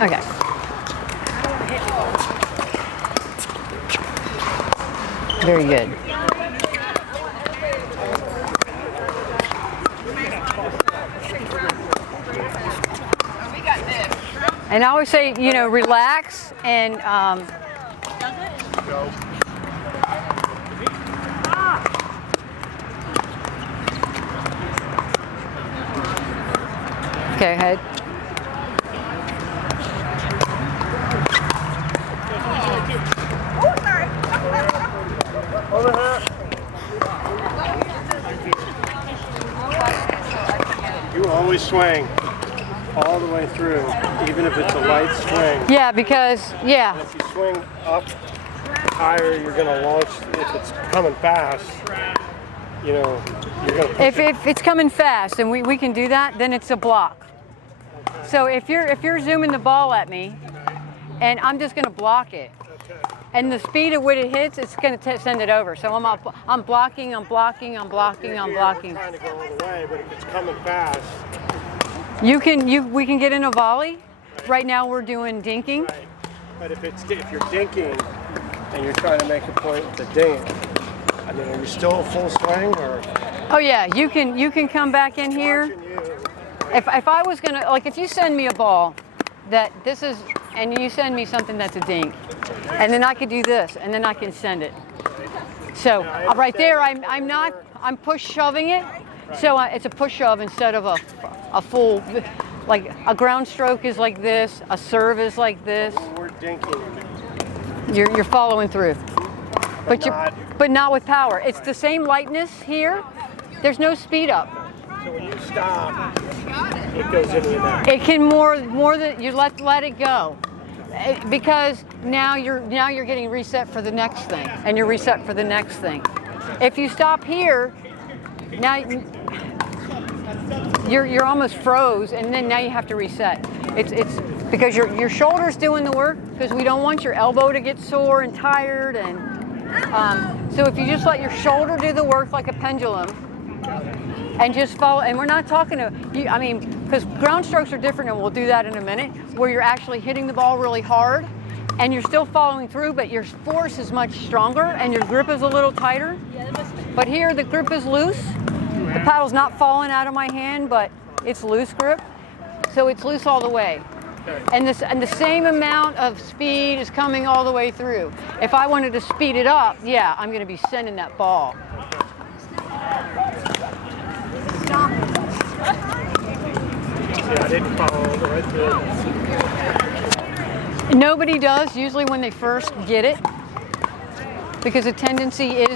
Okay. Very good. And I always say, you know, relax and okay, head. You always swing all the way through, even if it's a light swing. Yeah, because, yeah. And if you swing up higher, you're going to launch. If it's coming fast, you know, you're going to If it's coming fast and we can do that, then it's a block. Okay. So if you're zooming the ball at me, and I'm just going to block it, Okay. and the speed at which it hits, it's going to send it over. So I'm blocking, I'm blocking, I'm blocking, I'm blocking. We're trying to go all the way, but if it's coming fast, We can get in a volley. Right now we're doing dinking. right. But if you're dinking and you're trying to make a point with the dink, I mean, are you still full swing or? Oh yeah, you can come back in here. Watching you. If I was gonna, like, if you send me a ball that this is, and you send me something that's a dink, and then I could do this, and then I can send it. So right there, I'm push shoving it. So it's a push shove instead of a full, like a ground stroke is like this, a serve is like this. When we're dinking, You're following through, but not with power. It's the same lightness here. There's no speed up. so when you stop, it goes into the net. It can more than you let it go, because now you're getting reset for the next thing, and you're reset for the next thing. If you stop here, now you're almost froze, and then now you have to reset. It's because your shoulder's doing the work, because we don't want your elbow to get sore and tired, and so if you just let your shoulder do the work like a pendulum, and just follow, and we're not talking to you, I mean, because ground strokes are different, and we'll do that in a minute, where you're actually hitting the ball really hard, and you're still following through, but your force is much stronger, and your grip is a little tighter. But here, the grip is loose. The paddle's not falling out of my hand, but it's loose grip, so it's loose all the way. And the same amount of speed is coming all the way through. If I wanted to speed it up, yeah, I'm going to be sending that ball. Yeah, I didn't follow the right through. Nobody does usually when they first get it, because the tendency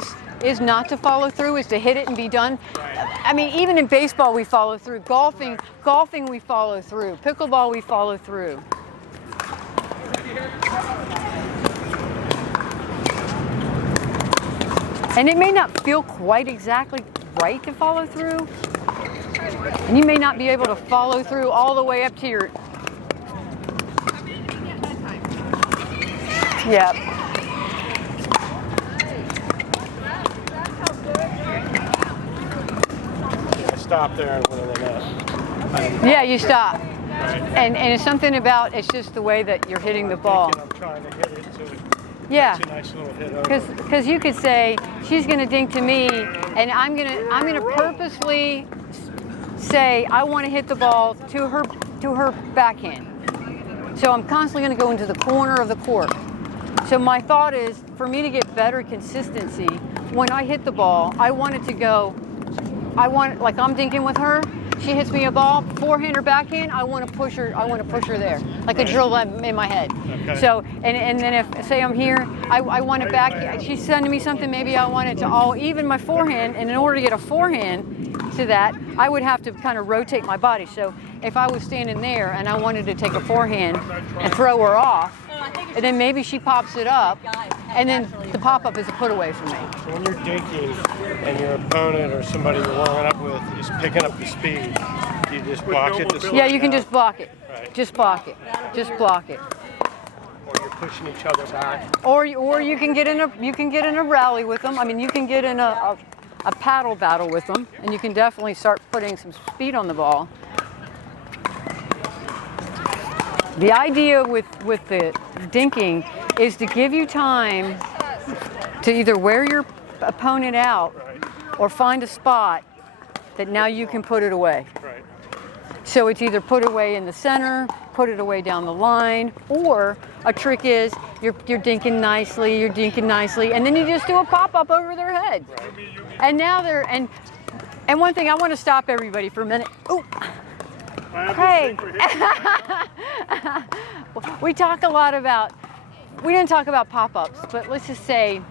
is not to follow through, is to hit it and be done. I mean, even in baseball we follow through. Golfing we follow through. Pickleball we follow through. And it may not feel quite exactly right to follow through. And you may not be able to follow through all the way up to your... Yeah. I stopped there and went in the net. Yeah, you stop. Right. And it's something about, it's just the way that you're hitting the ball. I'm trying to hit it to Yeah. it's a nice little hit over. Because you could say she's going to dink to me, and I'm gonna purposefully say I want to hit the ball to her backhand. So I'm constantly going to go into the corner of the court. So my thought is, for me to get better consistency, when I hit the ball, I want it to go. Like I'm dinking with her. She hits me a ball, forehand or backhand. I want to push her. I want to push her there, like a drill in my head. Okay. So and then if say I'm here, I want it back. She's sending me something. Maybe I want it to all even my forehand. And in order to get a forehand to that, I would have to kind of rotate my body. So if I was standing there and I wanted to take a forehand and throw her off, and then maybe she pops it up, and then the pop-up is a put away for me. So when you're dinking and your opponent or somebody you're warming up with is picking up the speed, you just block it to slow Yeah, it you can down? just block it. Right. Just block it. Just block it. Or you're pushing each other back. Or you can get in a rally with them. I mean, you can get in a paddle battle with them, and you can definitely start putting some speed on the ball. The idea with the dinking is to give you time to either wear your opponent out or find a spot that now you can put it away. Right. So it's either put away in the center, put it away down the line, or a trick is you're dinking nicely, and then you just do a pop-up over their head. Right. And now they're, and one thing, I want to stop everybody for a minute. Ooh. Hey. We talk a lot about, we didn't talk about pop-ups, but let's just say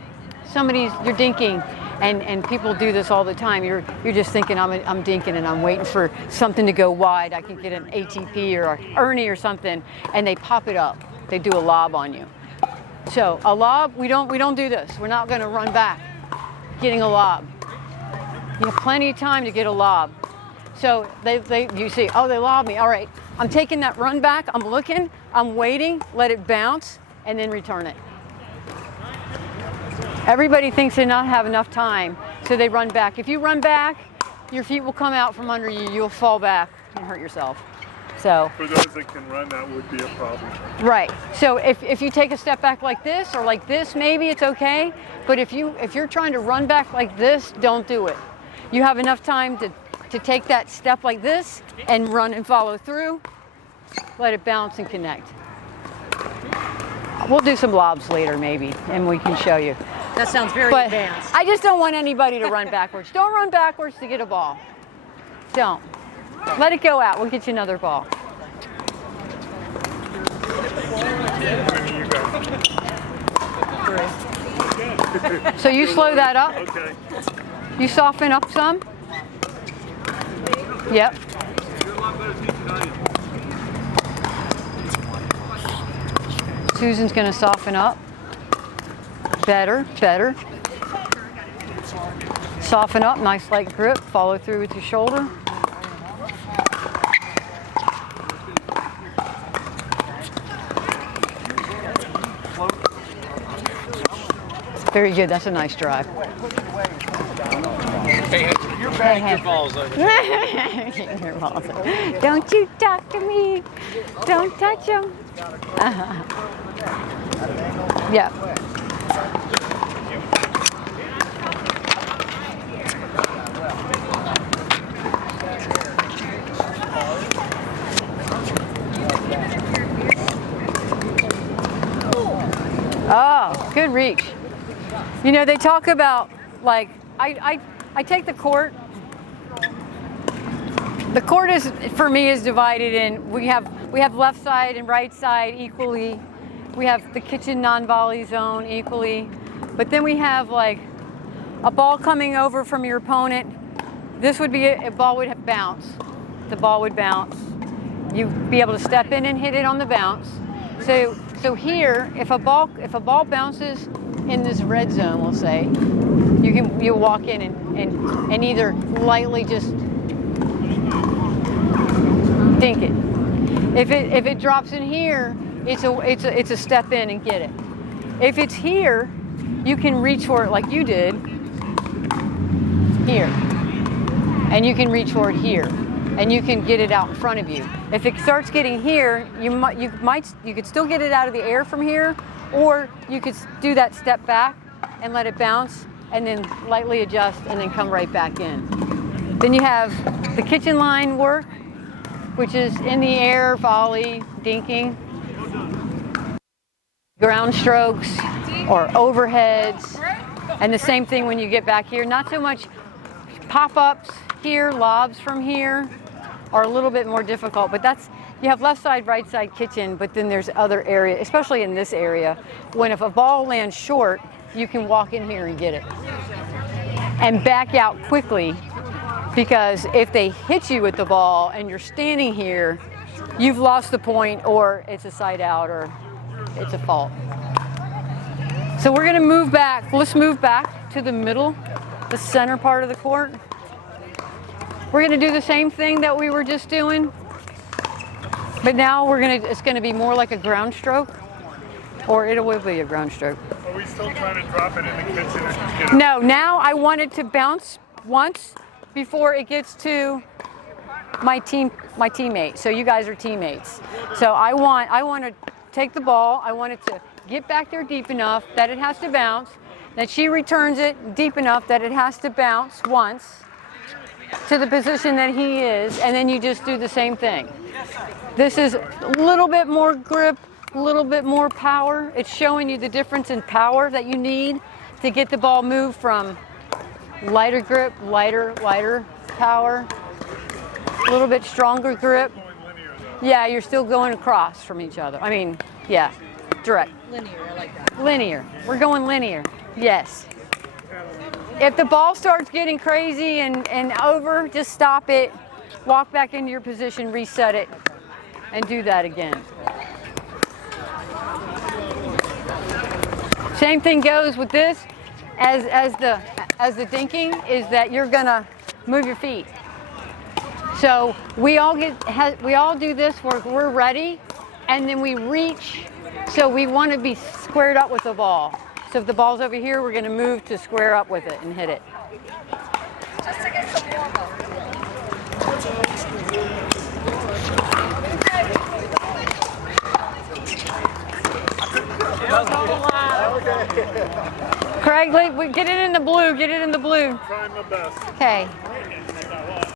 you're dinking, and people do this all the time. You're just thinking, I'm dinking and I'm waiting for something to go wide. I can get an ATP or an Ernie or something, and they pop it up. They do a lob on you. So a lob, we don't do this. We're not going to run back getting a lob. You have plenty of time to get a lob. So you see, oh, they lob me. All right, I'm taking that run back. I'm looking, I'm waiting, let it bounce, and then return it. Everybody thinks they not have enough time, so they run back. If you run back, your feet will come out from under you. You'll fall back and hurt yourself. So for those that can run, that would be a problem. Right. So if you take a step back like this or like this, maybe it's okay. But if you're trying to run back like this, don't do it. You have enough time to take that step like this and run and follow through. Let it bounce and connect. We'll do some lobs later maybe, and we can show you. That sounds very But advanced. I just don't want anybody to run backwards. Don't run backwards to get a ball. Don't. Let it go out. We'll get you another ball. So you slow that up. Okay. You soften up some. Yep. Susan's going to soften up. Better. Soften up, nice light grip. Follow through with your shoulder. Very good, that's a nice drive. Hey, you're batting your balls over there. Your balls. Don't you talk to me. Don't touch them. Yeah. Oh, good reach. You know, they talk about, like, I take the court. The court is, for me, is divided in, we have left side and right side equally. We have the kitchen non-volley zone equally. But then we have like a ball coming over from your opponent. This would be a ball would bounce. The ball would bounce. You'd be able to step in and hit it on the bounce. So here, if a ball bounces in this red zone, we'll say, you'll walk in and either lightly just dink it. If it drops in here, it's a step in and get it. If it's here, you can reach for it like you did here, and you can reach for it here, and you can get it out in front of you. If it starts getting here, you could still get it out of the air from here, or you could do that step back and let it bounce, and then lightly adjust, and then come right back in. Then you have the kitchen line work, which is in the air, volley, dinking, ground strokes, or overheads. And the same thing when you get back here. Not so much pop-ups here, lobs from here are a little bit more difficult, but you have left side, right side kitchen, but then there's other areas, especially in this area, when if a ball lands short, you can walk in here and get it. And back out quickly, because if they hit you with the ball and you're standing here, you've lost the point, or it's a side out, or it's a fault. So we're gonna move back. Let's move back to the middle, the center part of the court. We're gonna do the same thing that we were just doing, but now it's gonna be more like a ground stroke, or it will be a ground stroke. Are we still trying to drop it in the kitchen and just get it? No, now I want it to bounce once before it gets to my teammate. So you guys are teammates. So I want to take the ball. I want it to get back there deep enough that it has to bounce. Then she returns it deep enough that it has to bounce once to the position that he is, and then you just do the same thing. This is a little bit more grip, a little bit more power. It's showing you the difference in power that you need to get the ball moved from lighter grip, lighter power, a little bit stronger grip. Yeah, you're still going across from each other. I mean, yeah, direct. Linear, I like that. Linear. We're going linear. Yes. If the ball starts getting crazy and over, just stop it, walk back into your position, reset it, and do that again. Same thing goes with this as the dinking, is that you're gonna move your feet. So we all do this where we're ready, and then we reach. So we want to be squared up with the ball. So if the ball's over here, we're going to move to square up with it and hit it. Just to get some warm up. Craig, get it in the blue. Get it in the blue. Trying my best. Okay.